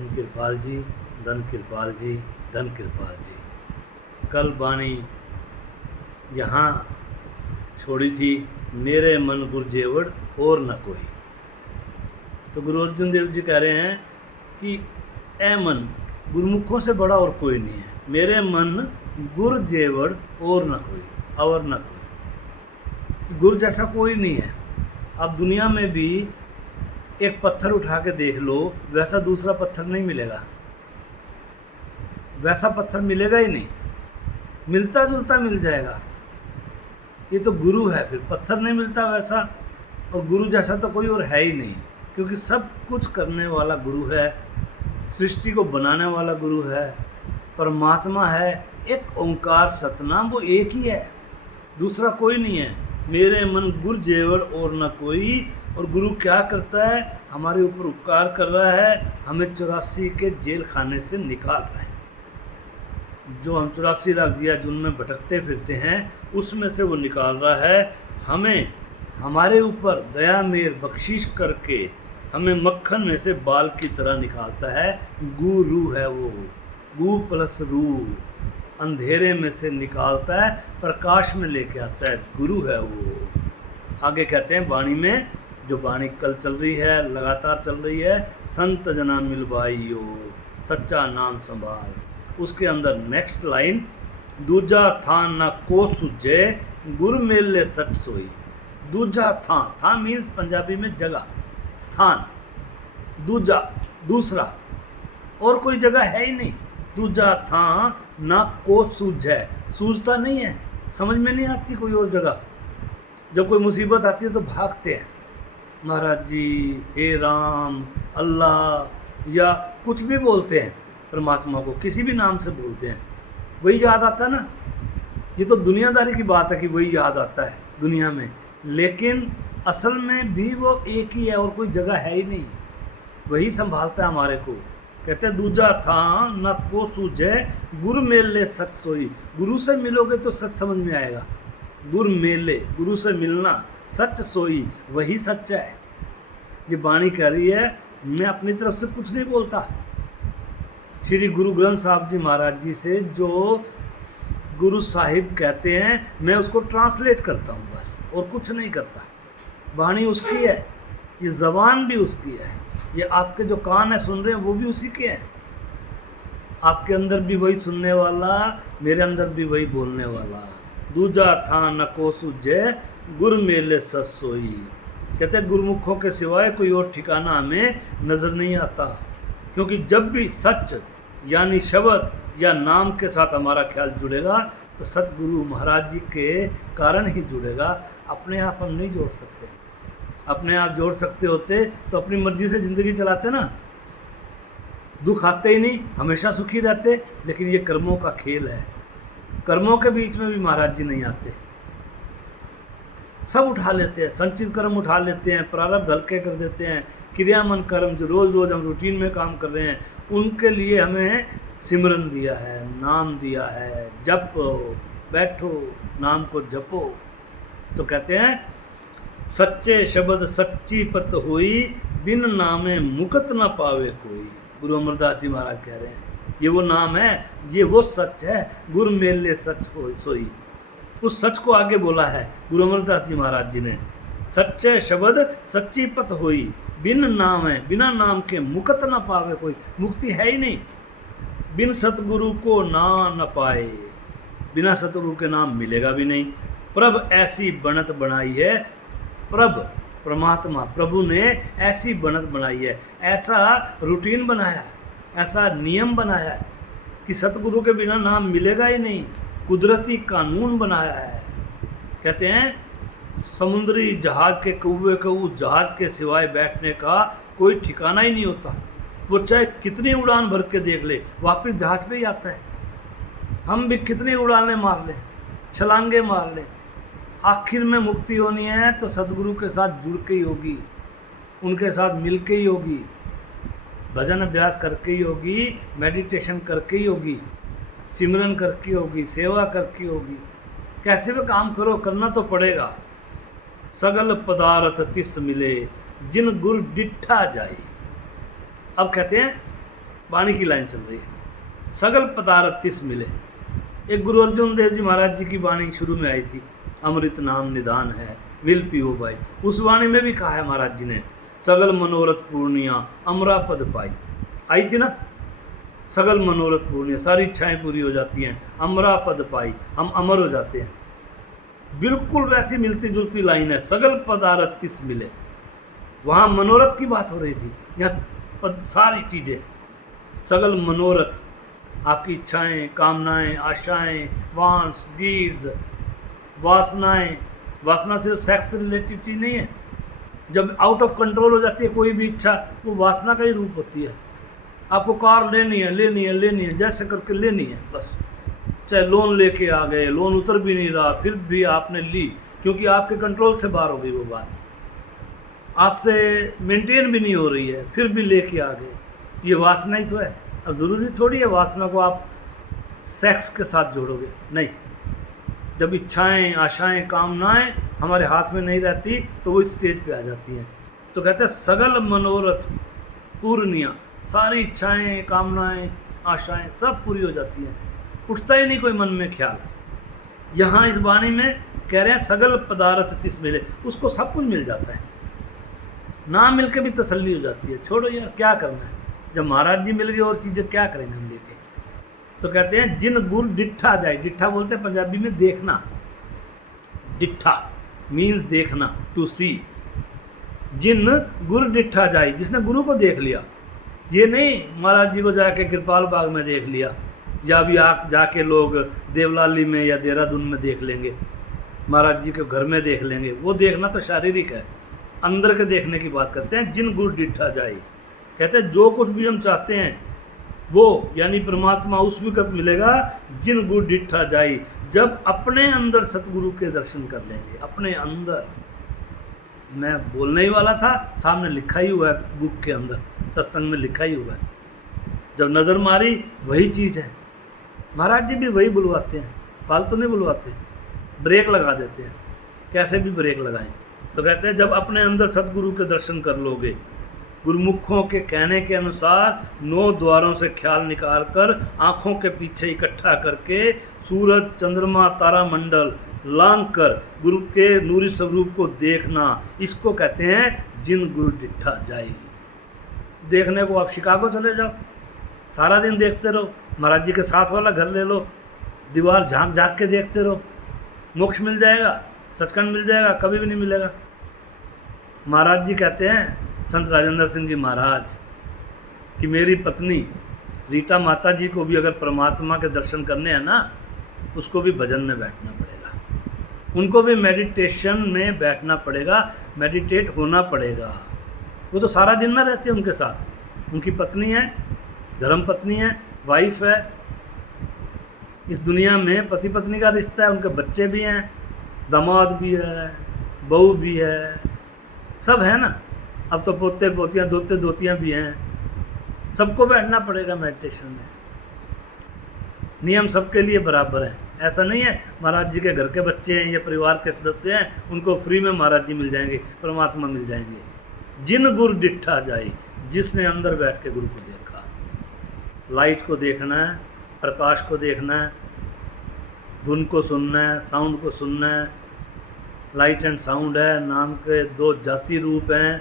धन कृपाल जी, धन कृपाल जी, धन कृपाल जी। कल बाणी यहाँ छोड़ी थी, मेरे मन गुरजेवड़ और न कोई। तो गुरु अर्जुन देव जी कह रहे हैं कि ए मन, गुरुमुखों से बड़ा और कोई नहीं है। मेरे मन गुरजेवड़ और न कोई, और न कोई, गुरु जैसा कोई नहीं है। अब दुनिया में भी एक पत्थर उठा के देख लो, वैसा दूसरा पत्थर नहीं मिलेगा, वैसा पत्थर मिलेगा ही नहीं, मिलता जुलता मिल जाएगा। ये तो गुरु है, फिर पत्थर नहीं मिलता वैसा, और गुरु जैसा तो कोई और है ही नहीं, क्योंकि सब कुछ करने वाला गुरु है, सृष्टि को बनाने वाला गुरु है, परमात्मा है, एक ओंकार सतनाम, वो एक ही है, दूसरा कोई नहीं है। मेरे मन गुर जेवर और न कोई। और गुरु क्या करता है? हमारे ऊपर उपकार कर रहा है, हमें 84 के जेल खाने से निकाल रहा है। जो हम 84 लाख जिया जुन भटकते फिरते हैं, उसमें से वो निकाल रहा है। हमें हमारे ऊपर दया मेर बख्शिश करके हमें मक्खन में से बाल की तरह निकालता है। गुरु है वो, गु प्लस रू, अंधेरे में से निकालता है, प्रकाश में लेके आता है, गुरु है वो। आगे कहते हैं वाणी में, जो वाणी कल चल रही है, लगातार चल रही है, संत जना मिलवाइयो सच्चा नाम संभाल। उसके अंदर नेक्स्ट लाइन, दूजा थान ना को सुझे गुर मेले सच सोई। दूजा था मीन्स पंजाबी में जगह, स्थान। दूजा दूसरा, और कोई जगह है ही नहीं। दूजा था ना को सूझे, सूझता नहीं है, समझ में नहीं आती कोई और जगह। जब कोई मुसीबत आती है तो भागते हैं, महाराज जी, हे राम, अल्लाह, या कुछ भी बोलते हैं परमात्मा को, किसी भी नाम से बोलते हैं, वही याद आता है ना। ये तो दुनियादारी की बात है कि वही याद आता है दुनिया में, लेकिन असल में भी वो एक ही है और कोई जगह है ही नहीं, वही संभालता है हमारे को। कहते हैं दूजा था न को सूझे गुरु मेले सच सोई। गुरु से मिलोगे तो सच समझ में आएगा। गुरु मेले, गुरु से मिलना, सच सोई, वही सच है। ये वाणी कह रही है, मैं अपनी तरफ से कुछ नहीं बोलता। श्री गुरु ग्रंथ साहब जी महाराज जी से जो गुरु साहिब कहते हैं, मैं उसको ट्रांसलेट करता हूँ बस, और कुछ नहीं करता। वाणी उसकी है, ये ज़बान भी उसकी है, ये आपके जो कान है सुन रहे हैं वो भी उसी के हैं। आपके अंदर भी वही सुनने वाला, मेरे अंदर भी वही बोलने वाला। दूजा था न को सूझे गुर मेले सच सोई। कहते गुरुमुखों के सिवाय कोई और ठिकाना हमें नज़र नहीं आता, क्योंकि जब भी सच यानी शब्द या नाम के साथ हमारा ख्याल जुड़ेगा तो सतगुरु महाराज जी के कारण ही जुड़ेगा। अपने आप हम नहीं जोड़ सकते। अपने आप जोड़ सकते होते तो अपनी मर्जी से ज़िंदगी चलाते ना, दुख आते ही नहीं, हमेशा सुखी रहते। लेकिन ये कर्मों का खेल है, कर्मों के बीच में भी महाराज जी नहीं आते, सब उठा लेते हैं, संचित कर्म उठा लेते हैं, प्रारब्ध हल्के कर देते हैं। क्रियामन कर्म जो रोज़ रोज़ हम रूटीन में काम कर रहे हैं, उनके लिए हमें सिमरन दिया है, नाम दिया है, जपो बैठो नाम को जपो। तो कहते हैं सच्चे शब्द सच्ची पत हुई, बिन नामे मुकत न पावे कोई। गुरु अमरदास जी महाराज कह रहे हैं, ये वो नाम है, ये वो सच है, गुरु मेले सच हो सोई। उस सच को आगे बोला है गुरु अमरदास जी महाराज जी ने, सच्चे शब्द सच्ची पत हुई, बिन नाम है, बिना नाम के मुकत न पावे कोई। मुक्ति है ही नहीं, बिन सतगुरु को ना न पाए, बिना सतगुरु के नाम मिलेगा भी नहीं। प्रभ ऐसी बनत बनाई है, प्रभ परमात्मा प्रभु ने ऐसी बनत बनाई है, ऐसा रूटीन बनाया, ऐसा नियम बनाया है कि सतगुरु के बिना नाम मिलेगा ही नहीं। कुदरती कानून बनाया है। कहते हैं समुद्री जहाज के कौवे को उस जहाज के सिवाय बैठने का कोई ठिकाना ही नहीं होता। वो चाहे कितनी उड़ान भर के देख ले, वापस जहाज पे ही आता है। हम भी कितनी उड़ानें मार लें, छलांगे मार लें, आखिर में मुक्ति होनी है तो सदगुरु के साथ जुड़ के ही होगी, उनके साथ मिल के ही होगी, भजन अभ्यास करके ही होगी, मेडिटेशन करके ही होगी, सिमरन करके होगी, सेवा करके होगी। कैसे भी काम करो, करना तो पड़ेगा। सगल पदार्थ तिस मिले, जिन गुर डिठा जाए। अब कहते हैं वाणी की लाइन चल रही है। सगल पदार्थ तिस मिले। एक गुरु अर्जुन देव जी महाराज जी की वाणी शुरू में आई थी, अमृत नाम निदान है विल पियो भाई। उस वाणी में भी कहा है महाराज जी ने, सगल मनोरथ पूर्णिया अमरा पद पाई। आई थी ना, सगल मनोरथ पूर्णिया, सारी इच्छाएं पूरी हो जाती हैं, अमरा पद पाई, हम अमर हो जाते हैं। बिल्कुल वैसी मिलती जुलती लाइन है, सगल पदार्थ तिस मिले। वहाँ मनोरथ की बात हो रही थी, यहाँ सारी चीज़ें, सगल मनोरथ, आपकी इच्छाएं, कामनाएं, आशाएं, वांट्स, नीड्स, वासनाएं। वासना सिर्फ सेक्स से रिलेटेड चीज़ नहीं है। जब आउट ऑफ कंट्रोल हो जाती है कोई भी इच्छा, वो वासना का ही रूप होती है। आपको कार लेनी है, लेनी है, लेनी है, जैसे करके लेनी है बस। चाहे लोन लेके आ गए, लोन उतर भी नहीं रहा, फिर भी आपने ली, क्योंकि आपके कंट्रोल से बाहर हो गई वो बात, आपसे मेंटेन भी नहीं हो रही है, फिर भी लेके आ गए। ये वासना ही तो है। अब ज़रूरी थोड़ी है वासना को आप सेक्स के साथ जोड़ोगे, नहीं। जब इच्छाएं, आशाएं, कामनाएं हमारे हाथ में नहीं रहती तो वो इस स्टेज पे आ जाती हैं। तो कहते हैं सगल मनोरथ पूर्णिया, सारी इच्छाएं, कामनाएं, आशाएं सब पूरी हो जाती हैं, उठता ही नहीं कोई मन में ख्याल। यहाँ इस वाणी में कह रहे हैं सगल पदार्थ तिस मिले, उसको सब कुछ मिल जाता है, ना मिल के भी तसल्ली हो जाती है। छोड़ो यार क्या करना है, जब महाराज जी मिल गए और चीज़ें क्या करेंगे हम लेके। तो कहते हैं जिन गुर डिट्ठा जाए, डिट्ठा बोलते हैं पंजाबी में देखना, डिट्ठा मीन्स देखना, टू सी। जिन गुर डिट्ठा जाए, जिसने गुरु को देख लिया, ये नहीं महाराज जी को जाके कृपाल बाग में देख लिया, या अभी आप जाके लोग देवलाली में या देहरादून में देख लेंगे, महाराज जी के घर में देख लेंगे। वो देखना तो शारीरिक है, अंदर के देखने की बात करते हैं। जिन गुर डिट्ठा जाए, कहते हैं जो कुछ भी हम चाहते हैं वो यानी परमात्मा उस वक्त मिलेगा जिन गुर डिट्ठा जाए, जब अपने अंदर सतगुरु के दर्शन कर लेंगे। अपने अंदर, मैं बोलने ही वाला था, सामने लिखा ही हुआ है बुक के अंदर, सत्संग में लिखा ही हुआ है। जब नज़र मारी वही चीज़ है। महाराज जी भी वही बुलवाते हैं, फालतू नहीं बुलवाते, ब्रेक लगा देते हैं, कैसे भी ब्रेक लगाएं। तो कहते हैं जब अपने अंदर सतगुरु के दर्शन कर लोगे, गुरुमुखों के कहने के अनुसार 9 द्वारों से ख्याल निकाल कर आँखों के पीछे इकट्ठा करके सूरज, चंद्रमा, तारामंडल लांग कर गुरु के नूरी स्वरूप को देखना, इसको कहते हैं जिन गुरु डिट्ठा जाए। देखने को आप शिकागो चले जाओ, सारा दिन देखते रहो, महाराज जी के साथ वाला घर ले लो, दीवार झांक झांक के देखते रहो, मोक्ष मिल जाएगा, सचखंड मिल जाएगा, कभी भी नहीं मिलेगा। महाराज जी कहते हैं, संत राजेंद्र सिंह जी महाराज, कि मेरी पत्नी रीटा माता जी को भी अगर परमात्मा के दर्शन करने हैं ना, उसको भी भजन में बैठना पड़ेगा, उनको भी मेडिटेशन में बैठना पड़ेगा, मेडिटेट होना पड़ेगा। वो तो सारा दिन ना रहते हैं उनके साथ, उनकी पत्नी है, धर्म पत्नी है, वाइफ है। इस दुनिया में पति पत्नी का रिश्ता है, उनके बच्चे भी हैं, दामाद भी है, बहू भी है, सब है ना। अब तो पोते पोतियाँ, दोते दोतियाँ भी हैं, सबको बैठना पड़ेगा मेडिटेशन में। नियम सबके लिए बराबर हैं, ऐसा नहीं है महाराज जी के घर के बच्चे हैं या परिवार के सदस्य हैं उनको फ्री में महाराज जी मिल जाएंगे, परमात्मा मिल जाएंगे। जिन गुर डिट्ठा जाए, जिसने अंदर बैठ के गुरु को देखा, लाइट को देखना है, प्रकाश को देखना है, धुन को सुनना है, साउंड को सुनना है। लाइट एंड साउंड है, नाम के 2 जाति रूप हैं,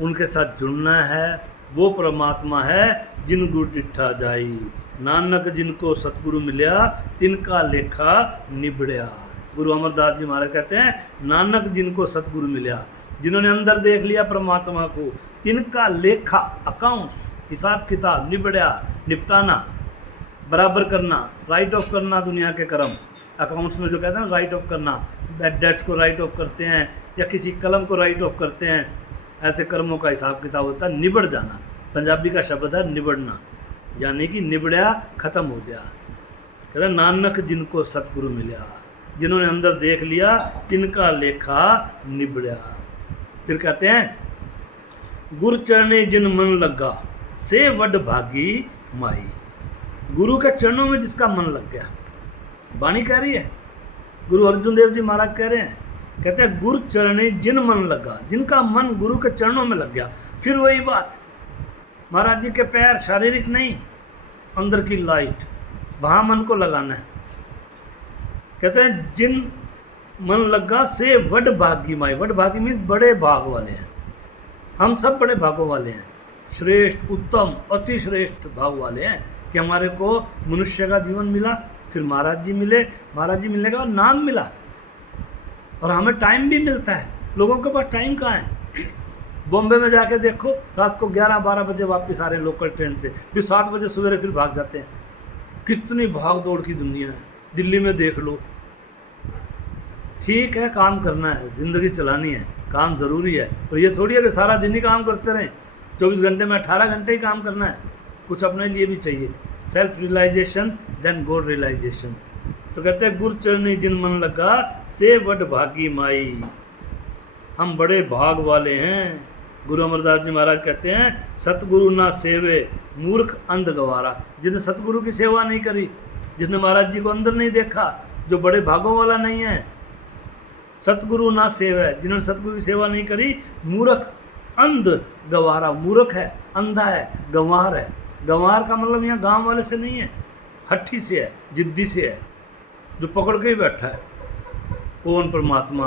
उनके साथ जुड़ना है। वो परमात्मा है जिन गुर डिट्ठा जाई, नानक जिनको सतगुरु मिलया तिनका लेखा निबड़िया। गुरु अमरदास जी महाराज कहते हैं, नानक जिनको सतगुरु मिलया, जिन्होंने अंदर देख लिया परमात्मा को, तिनका लेखा, अकाउंट्स, हिसाब किताब, निबड़िया, निपटाना, बराबर करना, राइट ऑफ करना दुनिया के कर्म। अकाउंट्स में जो कहते हैं ना राइट ऑफ करना, बैड डेट्स को राइट ऑफ करते हैं या किसी कलम को राइट ऑफ करते हैं, ऐसे कर्मों का हिसाब किताब होता है। निबड़ जाना, पंजाबी का शब्द है निबड़ना, यानी कि निबड़िया, ख़त्म हो गया। कहते नानक जिनको सतगुरु मिलया, जिन्होंने अंदर देख लिया तिनका लेखा निबड़िया। फिर कहते हैं गुरु चरणे जिन मन लगा से वड भागी माई। गुरु के चरणों में जिसका मन लग गया, वाणी कह रही है, गुरु अर्जुन देव जी महाराज कह रहे हैं, कहते हैं गुरु चरणे जिन मन लगा, जिनका मन गुरु के चरणों में लग गया। फिर वही बात, महाराज जी के पैर शारीरिक नहीं, अंदर की लाइट, वहाँ मन को लगाना है। कहते हैं जिन मन लगा से वड भागी माई। वड भागी मीन्स बड़े भाग वाले हैं। हम सब बड़े भागों वाले हैं, श्रेष्ठ, उत्तम, अति श्रेष्ठ भाग वाले हैं कि हमारे को मनुष्य का जीवन मिला, फिर महाराज जी मिले, महाराज जी मिलने के बाद नाम मिला, और हमें टाइम भी मिलता है। लोगों के पास टाइम कहाँ है? बॉम्बे में जाके देखो, रात को 11-12 बजे वापस आ रहे हैं लोकल ट्रेन से, फिर 7 बजे सवेरे फिर भाग जाते हैं। कितनी भाग दौड़ की दुनिया है। दिल्ली में देख लो। ठीक है, काम करना है, ज़िंदगी चलानी है, काम ज़रूरी है, और ये थोड़ी है कि सारा दिन ही काम करते रहें। 24 घंटे में 18 घंटे ही काम करना है। कुछ अपने लिए भी चाहिए। Self realization then God realization. तो कहते हैं गुर चरणी जिन मन लगा से वड भागी माई। हम बड़े भाग वाले हैं। गुरु अमरदास जी महाराज कहते हैं सतगुरु ना सेवे मूर्ख अंध गवारा। जिसने सतगुरु की सेवा नहीं करी, जिसने महाराज जी को अंदर नहीं देखा, जो बड़े भागों वाला नहीं है। सतगुरु ना सेवे, जिन्होंने सतगुरु की सेवा नहीं करी, मूर्ख अंध गवारा। मूर्ख है, अंधा है, गंवार है। गंवार का मतलब यहाँ गांव वाले से नहीं है, हट्ठी से है, जिद्दी से है, जो पकड़ के ही बैठा है। कौन परमात्मा,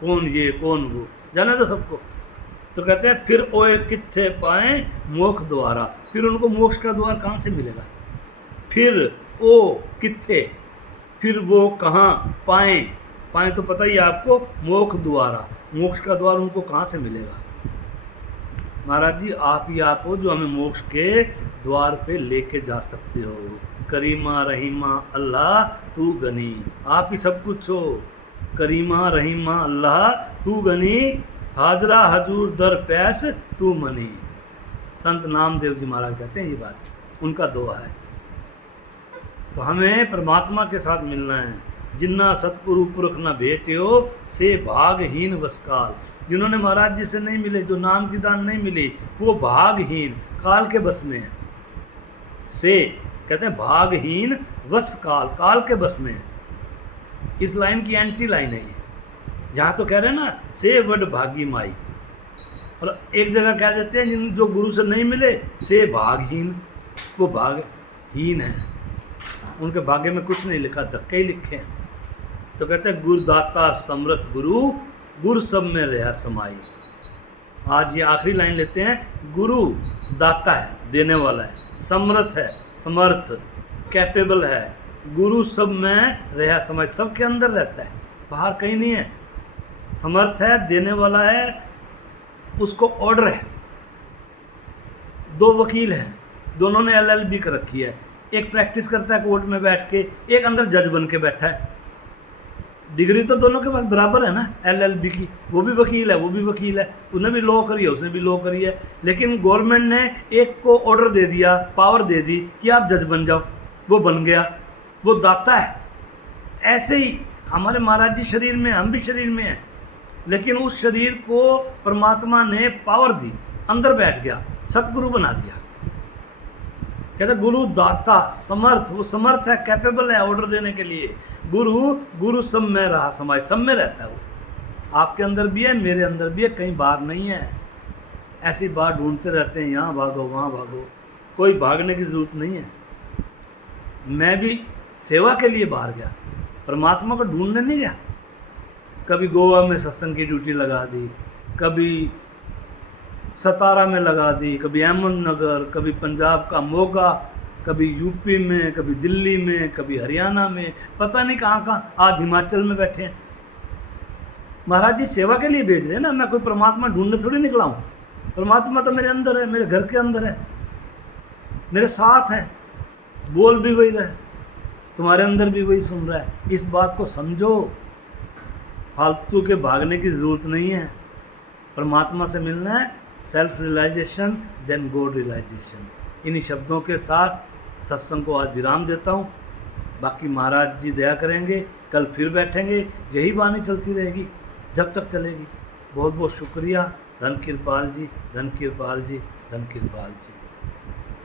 कौन ये, कौन वो, जाने दो सबको। तो कहते हैं फिर ओए कित्थे पाए मोक्ष द्वारा। फिर उनको मोक्ष का द्वार कहाँ से मिलेगा? फिर ओ कित्थे, फिर वो कहाँ पाए। पाए तो पता ही आपको, मोक्ष द्वारा। मोक्ष का द्वार उनको कहाँ से मिलेगा? महाराज जी आप ही आप हो जो हमें मोक्ष के द्वार पे लेके जा सकते हो। करीमा रहीमा अल्लाह तू गनी। आप ही सब कुछ हो। करीमा रहीमा अल्लाह तू गनी, हाजरा हजूर दर पैस तू मनी। संत नामदेव जी महाराज कहते हैं ये बात, उनका दोहा है। तो हमें परमात्मा के साथ मिलना है। जिन्ना सतगुरु पुरख न भेटियो से भागहीन वसकाल। जिन्होंने महाराज जी से नहीं मिले, जो नाम की दान नहीं मिली, वो भागहीन, काल के बस में है। से कहते हैं भागहीन वसकाल, काल के बस में है। इस लाइन की एंटी लाइन है ये। यहाँ तो कह रहे हैं ना से वड भागी माई, और एक जगह कह देते हैं जिन जो गुरु से नहीं मिले से भागहीन, वो भागहीन है। उनके भाग्य में कुछ नहीं लिखा, धक्के ही लिखे हैं। तो कहते हैं गुरुदाता समर्थ गुरु, गुरु सब में रहा समाई। आज ये आखिरी लाइन लेते हैं। गुरु दाता है, देने वाला है, समर्थ है, समर्थ, कैपेबल है, गुरु सब में रहा समाई, सबके अंदर रहता है, बाहर कहीं नहीं है। समर्थ है, देने वाला है, उसको ऑर्डर है। 2 वकील हैं, दोनों ने LLB कर रखी है। एक प्रैक्टिस करता है कोर्ट में बैठ के, एक अंदर जज बन के बैठा है। डिग्री तो दोनों के पास बराबर है ना, LLB की। वो भी वकील है, वो भी वकील है, उसने भी लॉ करी है, उसने भी लॉ करी है। लेकिन गवर्नमेंट ने एक को ऑर्डर दे दिया, पावर दे दी कि आप जज बन जाओ, वो बन गया, वो दाता है। ऐसे ही हमारे महाराज जी शरीर में, हम भी शरीर में हैं, लेकिन उस शरीर को परमात्मा ने पावर दी, अंदर बैठ गया, सतगुरु बना दिया। कहते गुरु दाता समर्थ, वो समर्थ है, कैपेबल है ऑर्डर देने के लिए। गुरु सब में रहा समाज, सब में रहता है वो। आपके अंदर भी है, मेरे अंदर भी है, कहीं बाहर नहीं है। ऐसी बात ढूंढते रहते हैं, यहाँ भागो वहाँ भागो, कोई भागने की ज़रूरत नहीं है। मैं भी सेवा के लिए बाहर गया, परमात्मा को ढूंढने नहीं गया। कभी गोवा में सत्संग की ड्यूटी लगा दी, कभी सतारा में लगा दी, कभी अहमदनगर, कभी पंजाब का मोगा, कभी यूपी में, कभी दिल्ली में, कभी हरियाणा में, पता नहीं कहाँ कहाँ। आज हिमाचल में बैठे हैं। महाराज जी सेवा के लिए भेज रहे हैं ना, मैं कोई परमात्मा ढूंढने थोड़ी निकला हूँ। परमात्मा तो मेरे अंदर है, मेरे घर के अंदर है, मेरे साथ है, बोल भी वही रहा है, तुम्हारे अंदर भी वही सुन रहा है। इस बात को समझो, फालतू के भागने की ज़रूरत नहीं है। परमात्मा से मिलना है, self realization then God realization. इन्हीं शब्दों के साथ सत्संग को आज विराम देता हूँ। बाकी महाराज जी दया करेंगे, कल फिर बैठेंगे, यही बानी चलती रहेगी जब तक चलेगी। बहुत बहुत शुक्रिया। धन कृपाल जी, धन कृपाल जी, धन कृपाल जी।